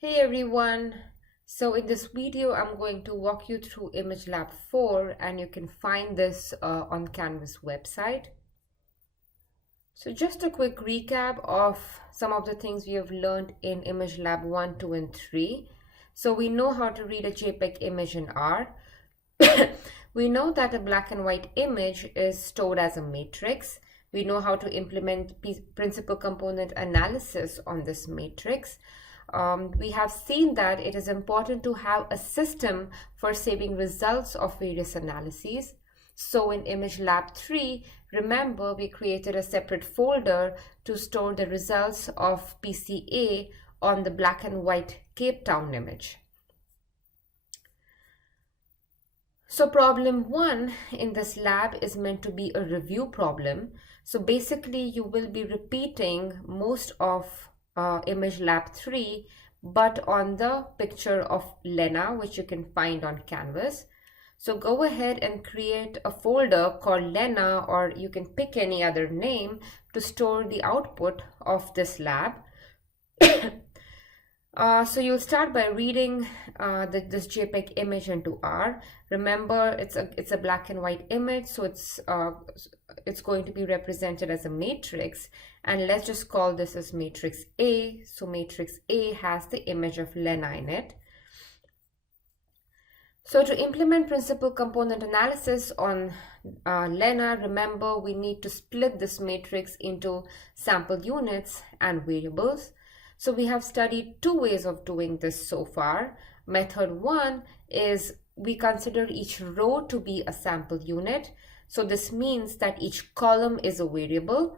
Hey everyone, so in this video I'm going to walk you through Image Lab 4 and you can find this on Canvas website. So just a quick recap of some of the things we have learned in Image Lab 1, 2 and 3. So we know how to read a JPEG image in R. We know that a black and white image is stored as a matrix. We know how to implement principal component analysis on this matrix. We have seen that it is important to have a system for saving results of various analyses. So in Image Lab 3, remember we created a separate folder to store the results of PCA on the black and white Cape Town image. So problem 1 in this lab is meant to be a review problem. So basically you will be repeating most of Image Lab 3 but on the picture of Lena, which you can find on Canvas. So go ahead and create a folder called Lena, or you can pick any other name to store the output of this lab. So you'll start by reading this JPEG image into R. Remember, it's a black and white image, so it's going to be represented as a matrix, and let's just call this as matrix A. So matrix A has the image of Lena in it. So to implement principal component analysis on Lena, remember we need to split this matrix into sample units and variables. So we have studied two ways of doing this so far. Method 1 is we consider each row to be a sample unit. So this means that each column is a variable,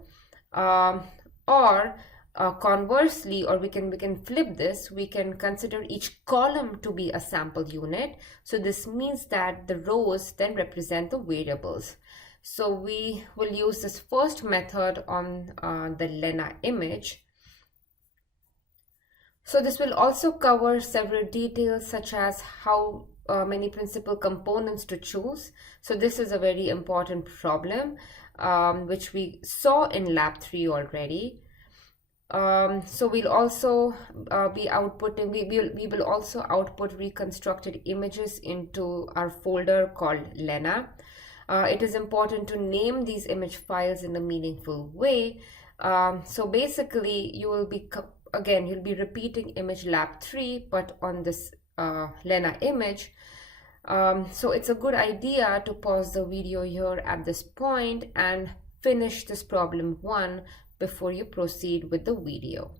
conversely, or we can flip this, we can consider each column to be a sample unit. So this means that the rows then represent the variables. So we will use this first method on the Lena image. So this will also cover several details such as how many principal components to choose. So this is a very important problem which we saw in Lab 3 already. So we'll also be outputting, we will also output reconstructed images into our folder called Lena. It is important to name these image files in a meaningful way. So basically you'll be repeating Image Lab 3 but on this Lena image. So it's a good idea to pause the video here at this point and finish this problem 1 before you proceed with the video.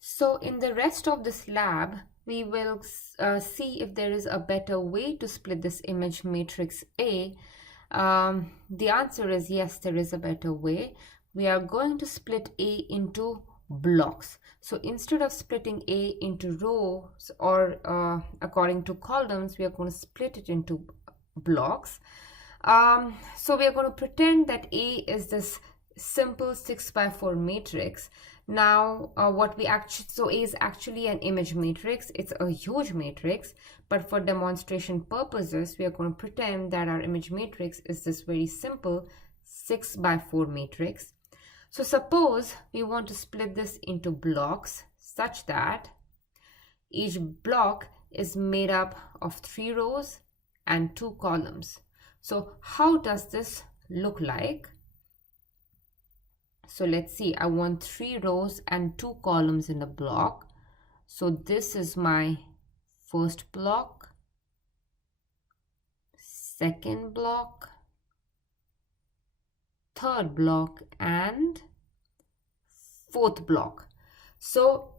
So in the rest of this lab, we will see if there is a better way to split this image matrix A. The answer is yes, there is a better way. We are going to split A into blocks. So instead of splitting A into rows or according to columns, we are going to split it into blocks. So we are going to pretend that A is this simple 6x4 matrix. Now so A is actually an image matrix. It's a huge matrix, but for demonstration purposes we are going to pretend that our image matrix is this very simple 6x4 matrix. So suppose we want to split this into blocks such that each block is made up of 3 rows and 2 columns. So how does this look like? So let's see, I want 3 rows and 2 columns in a block. So this is my first block, second block, third block and fourth block. So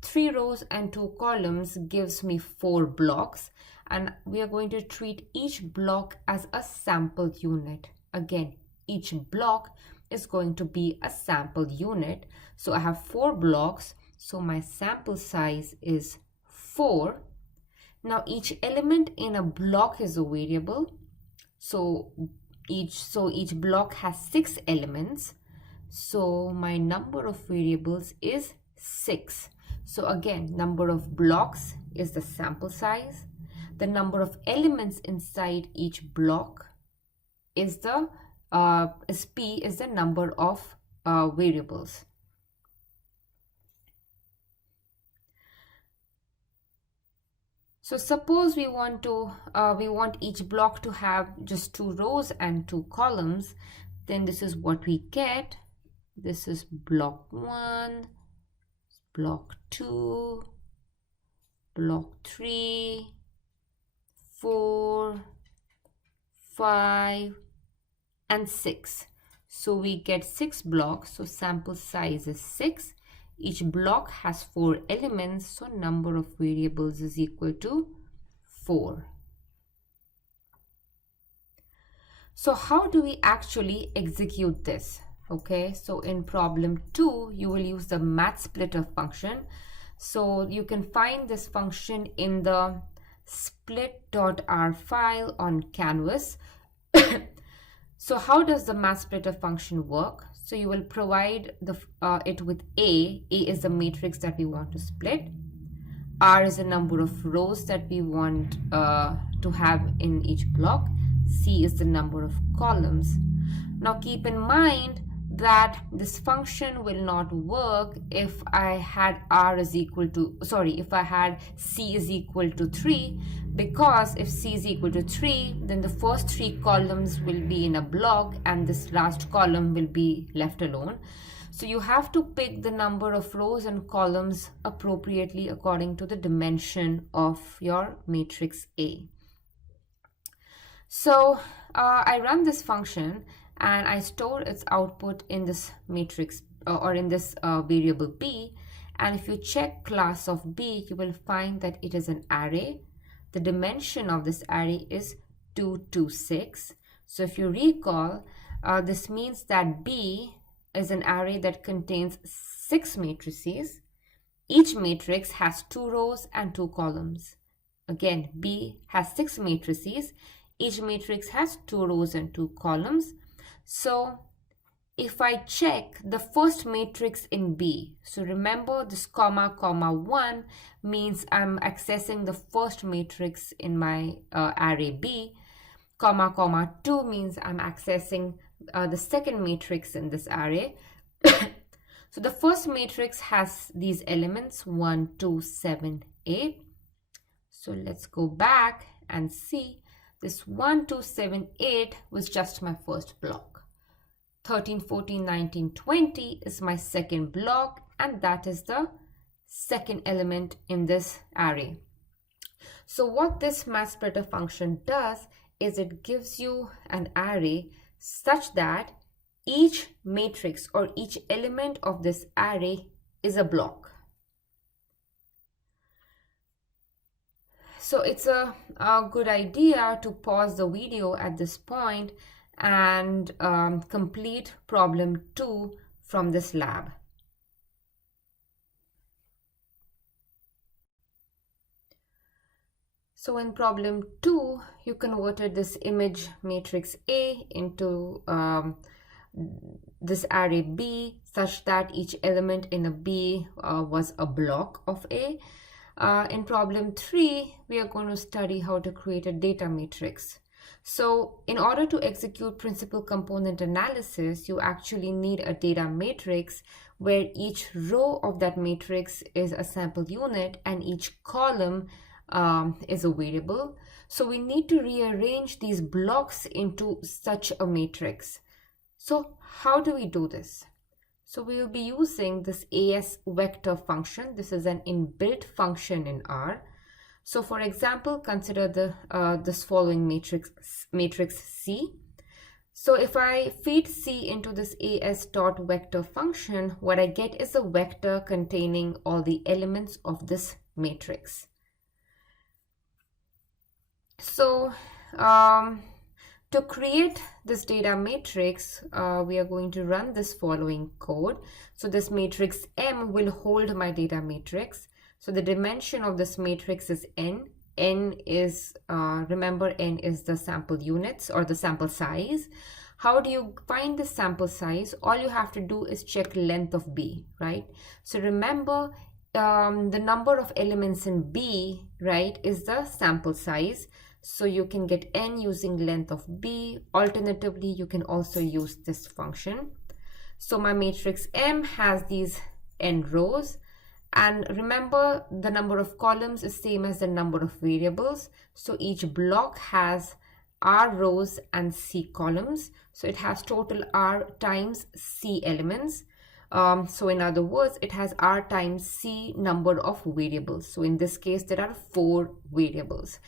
3 rows and 2 columns gives me 4 blocks, and we are going to treat each block as a sample unit. Again, each block is going to be a sample unit. So I have 4 blocks, so my sample size is 4. Now each element in a block is a variable. So each block has 6 elements. So my number of variables is 6. So again, number of blocks is the sample size. The number of elements inside each block is the P is the number of variables. So suppose we want each block to have just 2 rows and 2 columns, then this is what we get. This is block 1, block 2, block 3, 4, 5, and 6. So we get 6 blocks, so sample size is 6. Each block has 4 elements, so number of variables is equal to 4. So how do we actually execute this? Okay, so in problem 2, you will use the matsplitter function. So you can find this function in the split.r file on Canvas. So how does the matsplitter function work? So you will provide it with A. A is the matrix that we want to split. R is the number of rows that we want to have in each block. C is the number of columns. Now keep in mind that this function will not work if I had if I had C is equal to 3, because if C is equal to 3, then the first 3 columns will be in a block and this last column will be left alone. So you have to pick the number of rows and columns appropriately according to the dimension of your matrix A. So I run this function and I store its output in this matrix or in this variable B. And if you check class of B, you will find that it is an array. The dimension of this array is 2 to 6. So if you recall, this means that B is an array that contains 6 matrices. Each matrix has 2 rows and 2 columns. Again, B has 6 matrices. Each matrix has 2 rows and 2 columns. So if I check the first matrix in B, so remember this comma, 1 means I'm accessing the first matrix in my array B. Comma, 2 means I'm accessing the second matrix in this array. So the first matrix has these elements 1, 2, 7, 8. So let's go back and see this 1, 2, 7, 8 was just my first block. 13, 14, 19, 20 is my second block, and that is the second element in this array. So what this matsplitter function does is it gives you an array such that each matrix or each element of this array is a block. So it's a good idea to pause the video at this point and complete problem 2 from this lab. So in problem 2, you converted this image matrix A into this array B such that each element in a B was a block of A. In problem 3, we are going to study how to create a data matrix. So in order to execute principal component analysis, you actually need a data matrix where each row of that matrix is a sample unit and each column is a variable. So we need to rearrange these blocks into such a matrix. So how do we do this? So we will be using this AS vector function. This is an inbuilt function in R. So for example, consider this following matrix C. So if I feed C into this AS.vector function, what I get is a vector containing all the elements of this matrix. So to create this data matrix, we are going to run this following code. So this matrix M will hold my data matrix. So the dimension of this matrix is N. N is, remember, N is the sample units or the sample size. How do you find the sample size? All you have to do is check length of B, right? So remember, the number of elements in B, right, is the sample size. So you can get N using length of B. Alternatively, you can also use this function. So my matrix M has these N rows, And remember, the number of columns is same as the number of variables. So each block has R rows and C columns. So it has total R times C elements. So in other words, it has R times C number of variables. So in this case, there are 4 variables.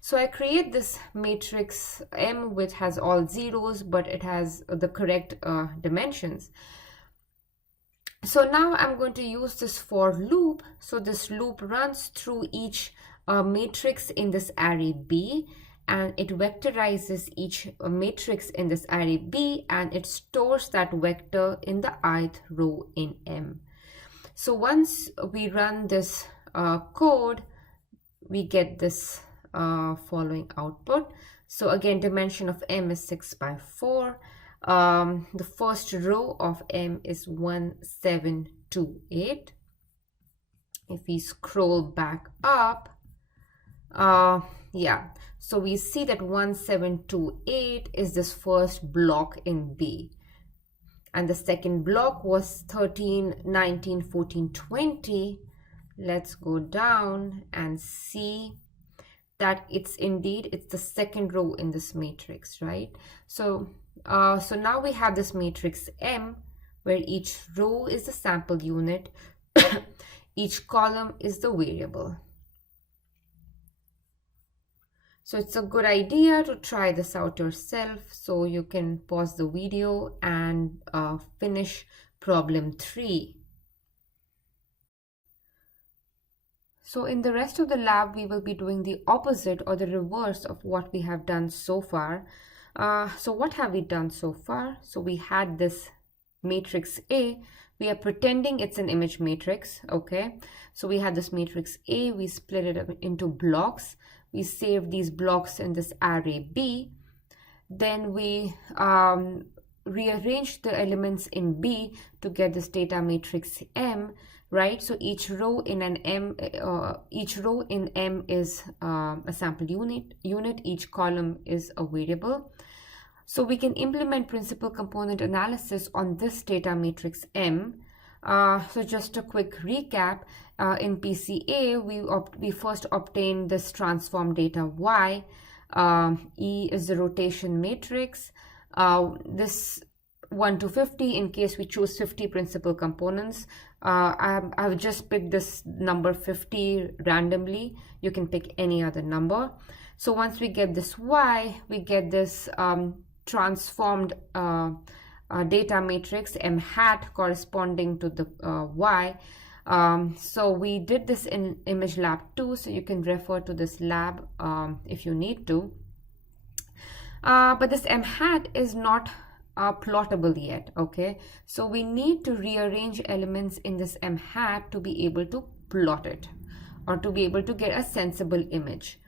So I create this matrix M, which has all zeros, but it has the correct dimensions. So now I'm going to use this for loop. So this loop runs through each matrix in this array B, and it vectorizes each matrix in this array B, and it stores that vector in the ith row in M. So once we run this code, we get this following output. So again, dimension of M is 6 by 4. The first row of M is 1728. If we scroll back up, yeah, so we see that 1728 is this first block in B. And the second block was 13, 19, 14, 20. Let's go down and see that it's the second row in this matrix, right? So now we have this matrix M, where each row is the sample unit, each column is the variable. So it's a good idea to try this out yourself. So you can pause the video and finish problem 3. So in the rest of the lab, we will be doing the opposite or the reverse of what we have done so far. So what have we done so far? So we had this matrix A. We are pretending it's an image matrix, okay? So we had this matrix A. We split it up into blocks. We saved these blocks in this array B. Then we rearranged the elements in B to get this data matrix M, right? So each row in M is a sample unit. Each column is a variable. So we can implement principal component analysis on this data matrix M. So just a quick recap, in PCA, we first obtained this transform data Y. E is the rotation matrix. This 1 to 50, in case we choose 50 principal components. I've just picked this number 50 randomly. You can pick any other number. So once we get this Y, we get this transformed data matrix M hat corresponding to the Y. So we did this in Image Lab 2, so you can refer to this lab if you need to. But this M hat is not plottable yet, okay? So we need to rearrange elements in this M hat to be able to plot it, or to be able to get a sensible image.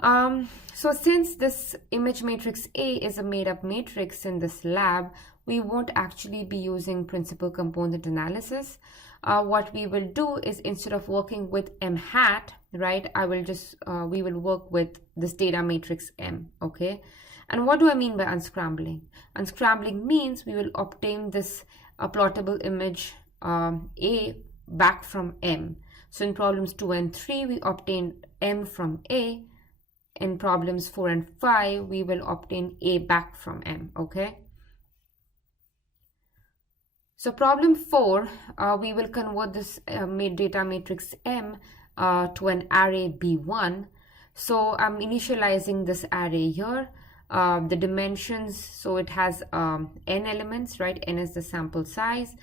So since this image matrix A is a made-up matrix in this lab, we won't actually be using principal component analysis. What we will do is, instead of working with M hat, right, we will work with this data matrix M, okay? And what do I mean by unscrambling? Unscrambling means we will obtain this plottable image A back from M. So in problems 2 and 3, we obtained M from A. In problems 4 and 5, we will obtain A back from M, okay? So problem 4, we will convert this data matrix M to an array B1. So I'm initializing this array here. The dimensions, so it has n elements, right? N is the sample size.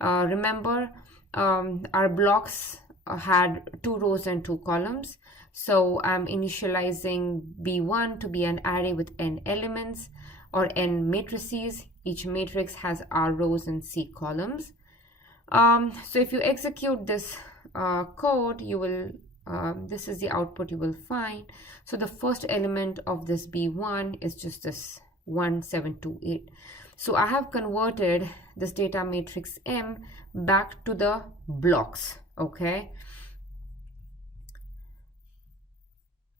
Remember, our blocks had 2 rows and 2 columns. So I'm initializing B1 to be an array with n elements, or n matrices. Each matrix has R rows and C columns. So if you execute this code, you will this is the output you will find. So the first element of this B1 is just this 1728. So I have converted this data matrix M back to the blocks, okay?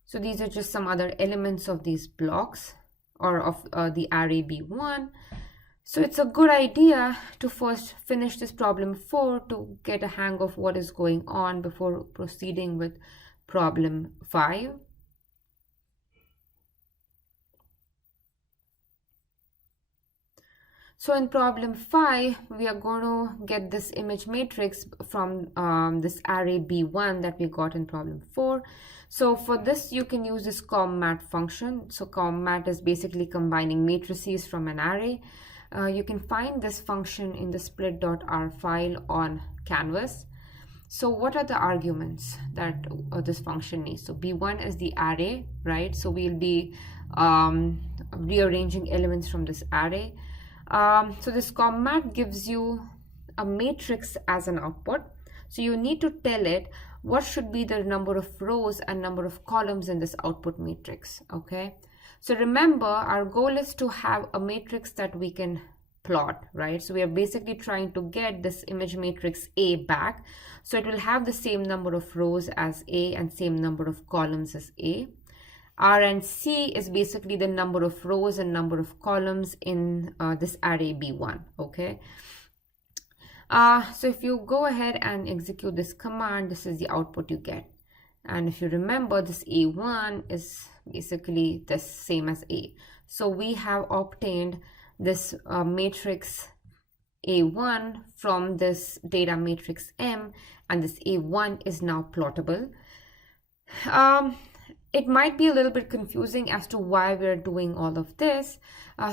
So these are just some other elements of these blocks, or of the array B1. So it's a good idea to first finish this problem 4 to get a hang of what is going on before proceeding with problem 5. So in problem 5, we are going to get this image matrix from this array B1 that we got in problem 4. So for this, you can use this commat function. So commat is basically combining matrices from an array. You can find this function in the split.r file on Canvas. So what are the arguments that this function needs? So B1 is the array, right? So we'll be rearranging elements from this array. So this commat gives you a matrix as an output. So you need to tell it what should be the number of rows and number of columns in this output matrix, okay? So remember, our goal is to have a matrix that we can plot, right? So we are basically trying to get this image matrix A back. So it will have the same number of rows as A and same number of columns as A. R and C is basically the number of rows and number of columns in this array B1, okay? So if you go ahead and execute this command, this is the output you get. And if you remember, this A1 is basically the same as A. So we have obtained this matrix A1 from this data matrix M, and this A1 is now plottable. It might be a little bit confusing as to why we're doing all of this.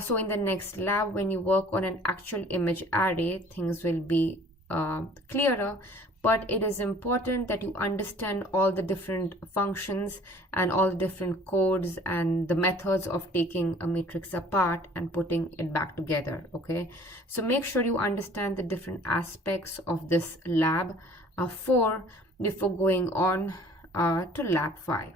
So in the next lab, when you work on an actual image array, things will be clearer. But it is important that you understand all the different functions and all the different codes and the methods of taking a matrix apart and putting it back together, okay? So make sure you understand the different aspects of this lab 4 before going on to lab 5.